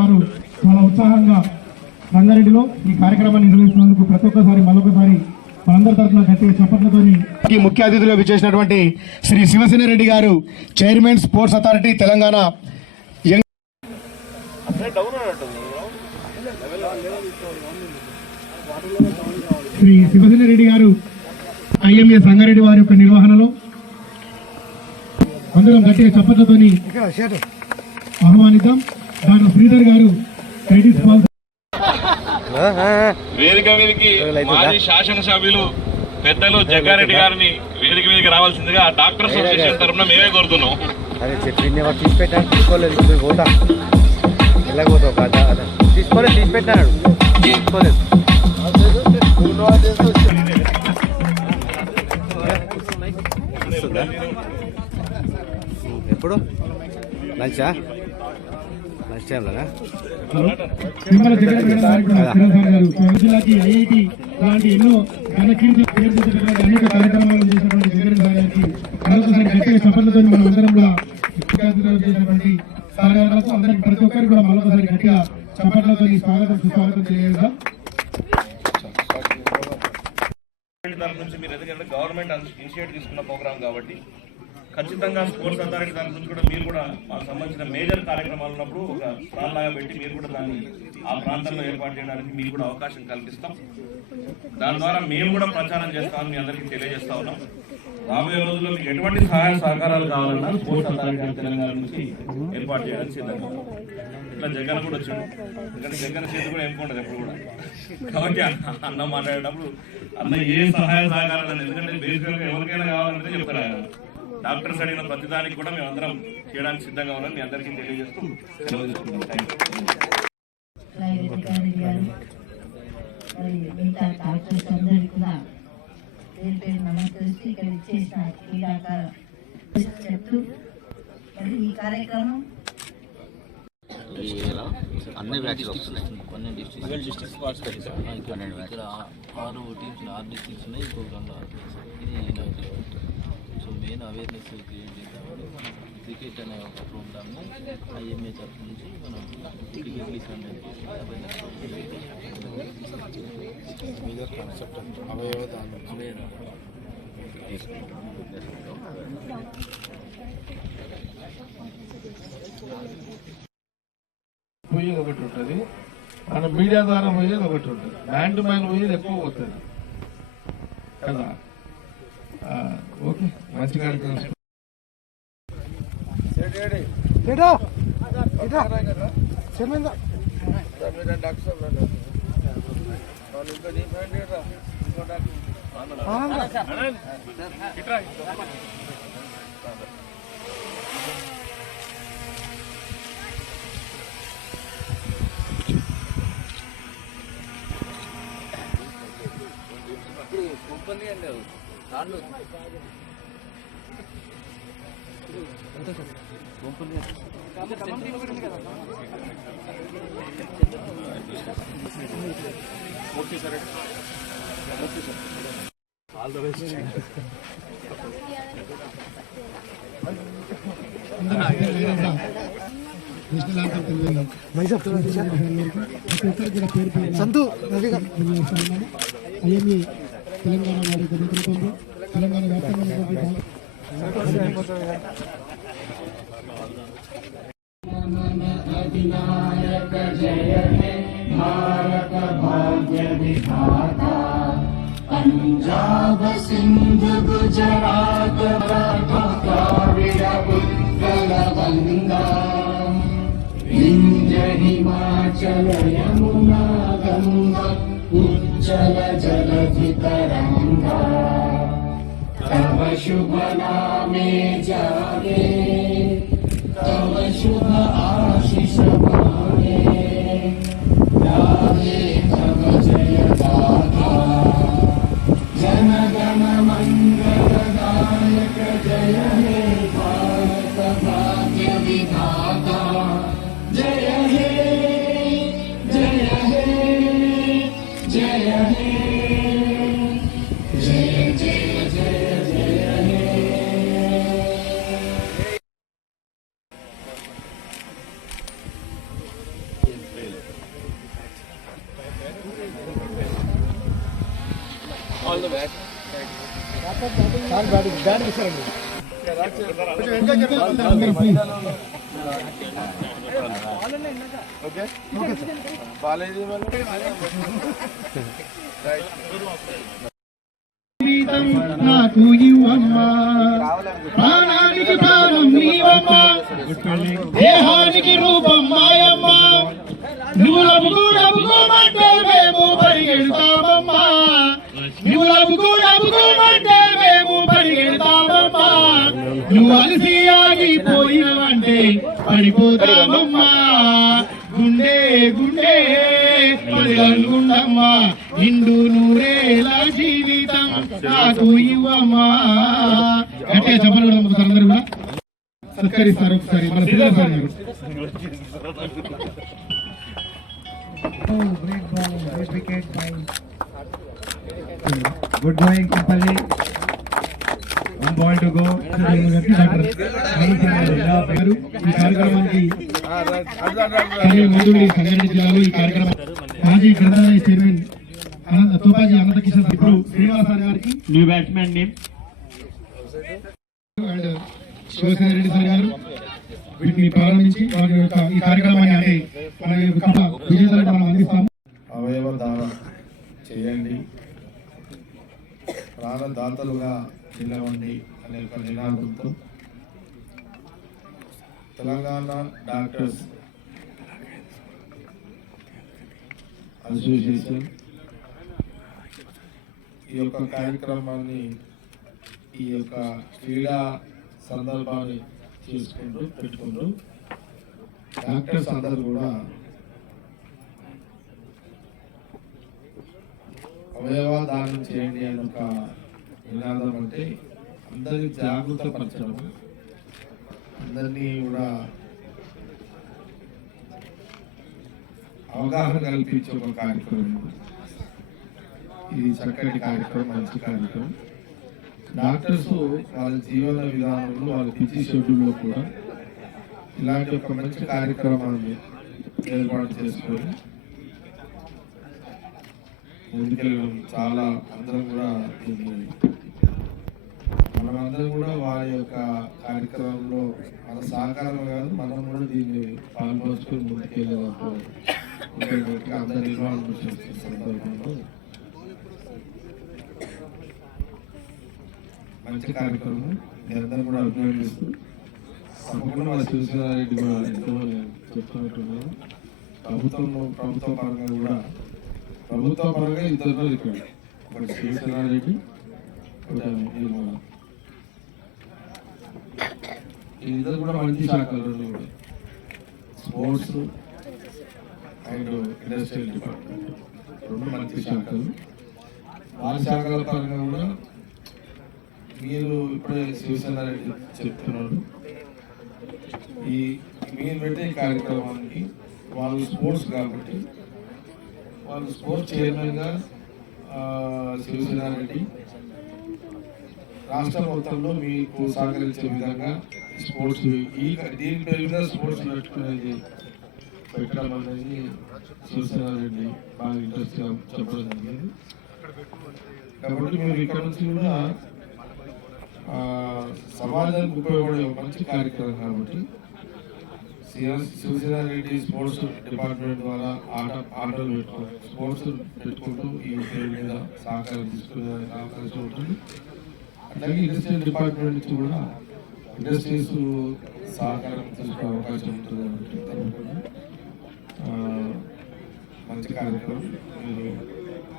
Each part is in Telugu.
వారు చాలా ఉత్సాహంగా రంగారెడ్డిలో ఈ కార్యక్రమాన్ని నిర్వహిస్తున్నందుకు ప్రతి ఒక్కసారి మరొకసారి మనందరి తరఫున గట్టిగా చప్పట్లతోని ముఖ్య అతిథులు విచ్చేసినటువంటి శ్రీ శివసేన రెడ్డి గారు, chairman sports authority Telangana. Shri Shivasena Reddy గారు ఐఎంఏ సంగారెడ్డి వారి యొక్క నిర్వహణలో అందరం గట్టిగా చప్పట్లతోని ఆహ్వానిద్దాం. డాక్టర్ శ్రీధర్ గారు వేదిక మీదకి మాజీ శాసనసభ్యులు పెద్దలు జగ్గారెడ్డి గారిని వేదిక మీదకి రావాల్సిందిగా డాక్టర్ అసోసియేషన్ తరఫున మేమే కోరుతున్నాం. ఎప్పుడు లంచా లంచ్ టైంలోనా జిల్లాకి ఐఐటి లాంటి ఎన్నో అనేక కార్యక్రమాలు చేసినటువంటి జగన్ గారికి మరొకసారి గట్టిగా సఫలతో మనం అందరం కూడా చేసినటువంటి కార్యాలకు అందరికి ప్రతి ఒక్కరికి కూడా మరొకసారి గట్టిగా చప్పట్లతో స్వాగతం సుస్వాగతం తెలియజేద్దాం. మీరు ఎందుకంటే గవర్నమెంట్ ఇనిషియేటివ్ తీసుకున్న ప్రోగ్రామ్ కాబట్టి ఖచ్చితంగా స్పోర్ట్స్ అథారిటీ దాని గురించి కూడా మీరు కూడా మాకు సంబంధించిన మేజర్ కార్యక్రమాలు ఉన్నప్పుడు ఒక స్టాల్ లాగా పెట్టి మీరు కూడా దాన్ని ఆ ప్రాంతంలో ఏర్పాటు చేయడానికి మీకు కూడా అవకాశం కల్పిస్తాం. దాని ద్వారా మేము కూడా ప్రచారం చేస్తామని మీ అందరికీ తెలియజేస్తా ఉన్నాం. రాబోయే రోజుల్లో మీకు ఎటువంటి సహాయ సహకారాలు కావాలన్నా స్పోర్ట్స్ అథారిటీ తెలంగాణ నుంచి ఏర్పాటు చేయాలని సిద్ధంగా. ఇట్లా జగన్ కూడా వచ్చాడు, ఎందుకంటే జగన్ చేతి కూడా ఏముకుంటుంది ఎప్పుడు కూడా. కాబట్టి అన్న మాట్లాడేటప్పుడు అన్న ఏ సహాయ సహకారాలు, ఎందుకంటే బేసికల్గా ఎవరికైనా కావాలంటే చెప్తారు ఆయన. డాక్టర్స్ అడిగిన ప్రతిదానికి కూడా మేము అందరం చేయడానికి సిద్ధంగా ఉన్నాం. మీ అందరికీ తెలియజేస్తూ సెలవు తీసుకుంటాం. ఈ కార్యక్రమం అన్ని బ్యాచెస్ వస్తున్నాయి. కొన్ని డిస్ట్రిక్ట్స్ ఇక్కడ 6 టీమ్స్ 6 డిస్ట్రిక్ట్స్ ఉన్నాయి. ఇంకొక సో మెయిన్ అవేర్నెస్ క్రియేట్ చేద్దామని మనం క్రికెట్ అనే ఒక ప్రోగ్రామ్ని ఐఎంఏ తరఫు నుంచి మనం క్రికెట్ లీగ్ కండక్ట్ చేసి మేజర్ కాన్సెప్ట్ పోయేది ఒకటి ఉంటుంది, మన మీడియా ద్వారా పోయేది ఒకటి ఉంటుంది, ల్యాండ్ మైన్ పోయేది ఎక్కువ పోతుంది కదా. ఓకే, మంచి కార్యక్రమం. All the best. Santhu IMA Telangana వారి నేతృత్వంలో తెలంగాణ వ్యాప్తంగా अधिनायक जय हे भारत भाग्य विधाता पंजाब सिंध गुजरात द्राविड उत्कल गंगा विंध्य हिमाचल यमुना गंगा उच्चल जलधि तरंगा तव शुभ नामे जागे तव शुभ आशीष मांगे गाहे तव जय गाथा जन गण मंगल दायक जय हे भारत भाग्य विधाता జీవితం నాకు ఇవ్వమ్మా, ప్రాణానికి ప్రాణం నీవమ్మా, దేహానికి రూపం మాయమ్మా, నువ్వు లబుకోమంటే మేము పరిగెడతామమ్మా, నువ్వు లబుకోమంటే మేము పరిగెడతామమ్మా, నువ్వు అలసి ఆగిపోయినవంటే పడిపోతామమ్మా, గుండె గుండె పడగలుగుండమ్మా, నిండు నూరేలా జీవితం నాకు ఇవ్వమ్మా. గట్టిగా చెప్పండి ఒకసారి అందరూ కూడా సత్కరిస్తారు. ఒకసారి మన శ్రీధర్ సార్ గారు. Good morning simply. 1 ball to go. ఈ కార్యక్రమానికి ముందు సంగారెడ్డి జిల్లాలో ఈ కార్యక్రమం మాజీ గ్రంథాలయ చైర్మన్ తోపాజీ అనంతకిషన్ ఇప్పుడు శ్రీనివాసరావు గారికి new batsmen name and Shivasena Reddy sir గారు వీటిని ప్రారంభించి వారి యొక్క ఈ కార్యక్రమాన్ని అంటే మన యొక్క విజేతలకు మనం అందిస్తాము. అవయవ దానం చేయండి, ప్రాణదాతలుగా నిలవండి అనే ఒక నినాదంతో తెలంగాణ డాక్టర్స్ అసోసియేషన్ ఈ యొక్క కార్యక్రమాన్ని ఈ యొక్క క్రీడా సందర్భాన్ని పెట్టుకుంటూ డాక్టర్స్ అందరూ కూడా అవయవ దానం చేయండి అని ఒక నినాదం అంటే అందరినీ జాగృత పరచడం, అందరినీ కూడా అవగాహన కల్పించే ఒక కార్యక్రమం. ఇది చక్కటి కార్యక్రమం, మంచి కార్యక్రమం. డాక్టర్స్ వాళ్ళ జీవన విధానంలో వాళ్ళ బిజీ షెడ్యూల్లో కూడా ఇలాంటి ఒక మంచి కార్యక్రమాన్ని ఏర్పాటు చేసుకొని ముందుకెళ్ళడం చాలా అందరం కూడా మనమందరం కూడా వారి యొక్క కార్యక్రమంలో మన సహకారం కాదు, మనం కూడా దీన్ని పాల్పంచుకొని ముందుకెళ్ళేటప్పుడు అందరి నిర్వహణ చేస్తున్న సందర్భంలో మంచి కార్యక్రమం మీ అందరం కూడా అభినందిస్తూ తప్పకుండా మన శివసేనారెడ్డి కూడా ఎంతో చెప్తున్నట్టున్నాను. ప్రభుత్వ పరంగా కూడా ఇద్దరు ఇక్కడ ఒకటి శివసేనారెడ్డి, ఇద్దరు కూడా మంచి శాఖలు రెండు కూడా స్పోర్ట్స్ అండ్ ఇండస్ట్రియల్ డిపార్ట్మెంట్ రెండు మంచి శాఖలు. వారి శాఖల పరంగా కూడా మీరు ఇప్పుడే శివసేనారెడ్డి చెప్తున్నారు. మీరు పెట్టే కార్యక్రమానికి వాళ్ళు స్పోర్ట్స్ కాబట్టి వాళ్ళు స్పోర్ట్స్ చైర్మన్గా శివసేనారెడ్డి రాష్ట్ర మొత్తంలో మీకు సహకరించే విధంగా స్పోర్ట్స్ దీని పేరు మీద స్పోర్ట్స్ పెట్టుకునేది పెట్టడం అనేది శివసేనారెడ్డి బాగా ఇంట్రెస్ట్గా చెప్పడం జరిగింది. కాబట్టి మీరు ఇక్కడ నుంచి కూడా సమాజానికి ఉపయోగపడే మంచి కార్యక్రమం కాబట్టి శివసేనారెడ్డి స్పోర్ట్స్ డిపార్ట్మెంట్ ద్వారా ఆటలు స్పోర్ట్స్ పెట్టుకుంటూ ఈ పేరు మీద సహకారం తీసుకునే అవకాశం ఉంటుంది. అట్లాగే ఇండస్ట్రియల్ డిపార్ట్మెంట్ నుంచి కూడా ఇండస్ట్రీస్ సహకారం తీసుకునే అవకాశం ఉంటుంది కాబట్టి మంచి కార్యక్రమం. మీరు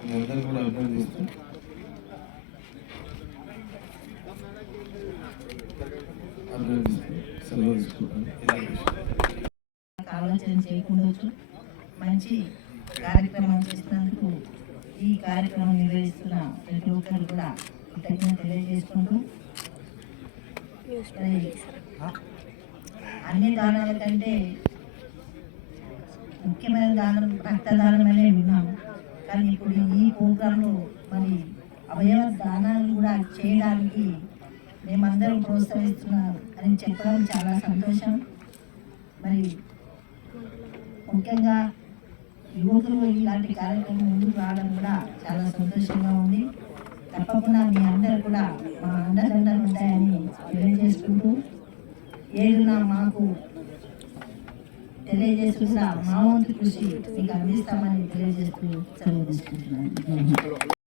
మీ అందరూ కూడా అభినందిస్తూ సెలవు తీసుకుంటాను. ఆలోచన చేయకుండా మంచి కార్యక్రమం చేసినందుకు ఈ కార్యక్రమం నిర్వహిస్తున్న ప్రతి ఒక్కరు కూడా కృతజ్ఞత తెలియజేసుకుంటూ అన్ని దానాల కంటే ముఖ్యమైన దానం రక్తదానం అనే విన్నాము. కానీ ఇప్పుడు ఈ ప్రోగ్రాంలో మరి అవయవ దానాలు కూడా చేయడానికి మేమందరం ప్రోత్సహిస్తున్నాం అని చెప్పడం చాలా సంతోషం. మరి ముఖ్యంగా యువకులు ఇలాంటి కార్యక్రమం ముందుకు రావడం కూడా చాలా సంతోషంగా ఉంది. తప్పకుండా మీ అందరూ కూడా మా అండదండలు ఉంటాయని తెలియజేసుకుంటూ ఏడున మాకు తెలియజేస్తున్నా మా వంతు కృషి మీకు అందిస్తామని తెలియజేస్తూ సెలవు తీసుకుంటున్నాను.